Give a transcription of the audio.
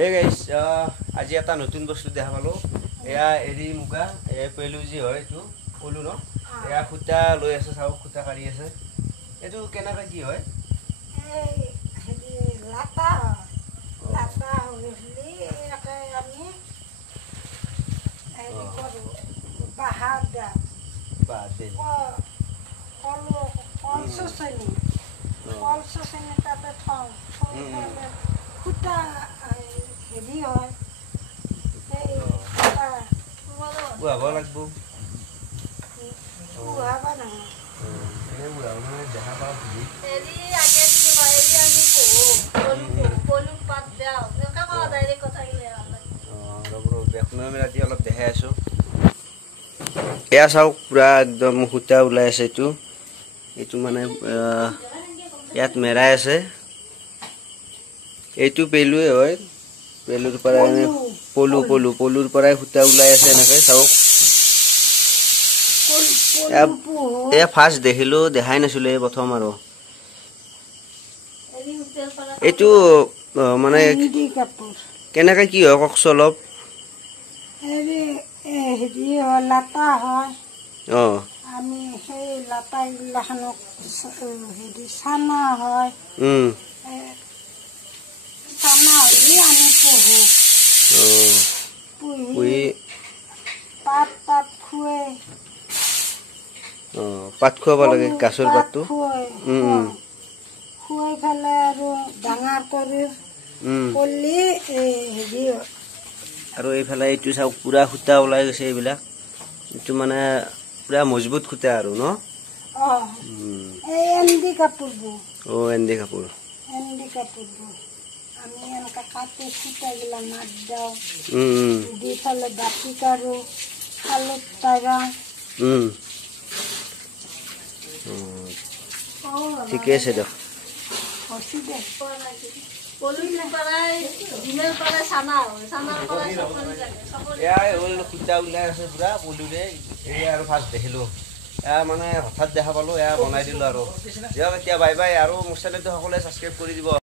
Hey guys, আজি এটা নতুন বস্তু দেখা পালো। এয়া এৰি মুগা, এ পেলু জি হয় এটো পলু ন। এয়া খুটা লৈ আছে চাও খুটা কাৰি আছে। এটো কেনেকা কি হয়? এই হেৰি লাটা হলি একে আমি হেৰি কৰো বাহাৰ দা বাদে কল চচনি তাতে থওঁ খুটা হেৰি হয় এই বুহাব লাগব। বুহাবা নহয় এনে বুহাব মানে দেখা পাও খুলি। এৰি আগে তুমি এৰি আমি পলু পাত দাও নকা কোৱা ডাইৰেক্ট কথা গিলে ৰবro দেখনো আমি ৰাতি অলপ দেখাই আছো। এয়া চাও পুৰা একদম খুটা ওলাই আছে এটো। এটো মানে ইয়াত মেৰাই আছে। এইটো পেলুৱে হয়। পেলুৰ পৰা পলুৰ পৰাই খুটা ওলাই আছে এনেকে চাও। এয়া ফাৰ্ষ্ট দেখিলো দেখাই নাছিল এই প্ৰথম আৰু এইটো মানে কেনেকা কি হয় ককছ অলপ হেৰি লাটা হয় আমি সেই লাটা গিলাখানক হেৰি চানা হয় চানা হলি আমি পুহি পাত খুৱাই পাত খুৱাব লাগে গাছৰ পাতটো খুৱাই পেলাই আৰু ডাঙৰ কৰি কৰলি হেৰি আৰু এইফালে এইটো চাওক পুৰা খুটা ওলাই গৈছে এইবিলাক এইটো মানে পুৰা মজবুত খুটা আৰু ন এন্দি কাপোৰ এন্দি কাপোৰ আমি এনেকা কাটি খুটাগিলা মাত দাও দি ফেলে বাতি কাৰো আলুত তাৰা ঠিকে আছে দিয়ক খুটা ওলাই আছে পুৰা পলুৰে এই আৰু ফাৰ্ষ্ট দেখিলো মানে হঠাৎ দেখা পালো এয়া বনাই দিলো আৰু দিয়ক এতিয়া বাই বাই আৰু মোৰ চেনেলটো সকলোৱে ছাবস্ক্ৰাইব কৰি দিব।